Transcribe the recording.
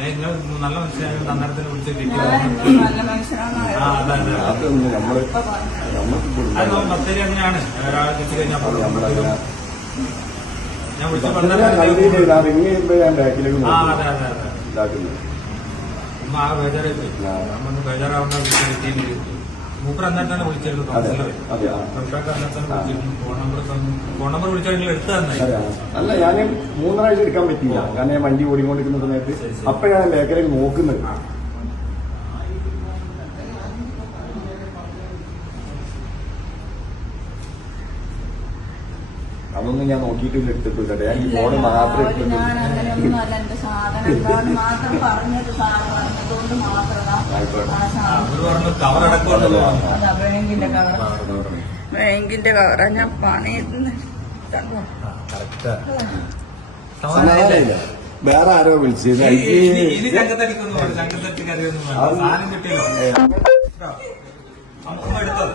നിങ്ങൾ നല്ല മനസ്സിലായത് അന്നേരത്തിന് വിളിച്ച് കിട്ടി. ബത്തേരി അങ്ങനെയാണ് ഒരാളെ കിട്ടി കഴിഞ്ഞാൽ ഞാൻ വിളിച്ച് പറഞ്ഞ ആ ബേജാറായി പോയി. നമ്മൊന്ന് ബേജാറാവുന്ന വിളിച്ച് കിട്ടിയെങ്കിൽ മൂപ്പർ അന്നേരത്താണ് വിളിച്ചിരുന്നു. കൗൺസിലർ ഫോൺ നമ്പർ വിളിച്ചാൽ നിങ്ങൾ എടുത്തു തന്നെ. അല്ല ഞാൻ 3 പ്രാവശ്യം എടുക്കാൻ പറ്റില്ല. കാരണം ഞാൻ വണ്ടി ഓടിക്കൊണ്ടിരിക്കുന്ന സമയത്ത് അപ്പോഴാണ് ബേക്കറിയിൽ നോക്കുന്നത്. അതൊന്നും ഞാൻ നോക്കിയിട്ടില്ല, എടുത്തിട്ടില്ല. ഞാൻ ഈ ഫോണ് മാത്രമേ എടുത്തിട്ടുള്ളൂ. ബാങ്കിന്റെ കവറാ ഞാൻ പണി വേറെ ആരോ വിളിച്ചത് എടുത്തത്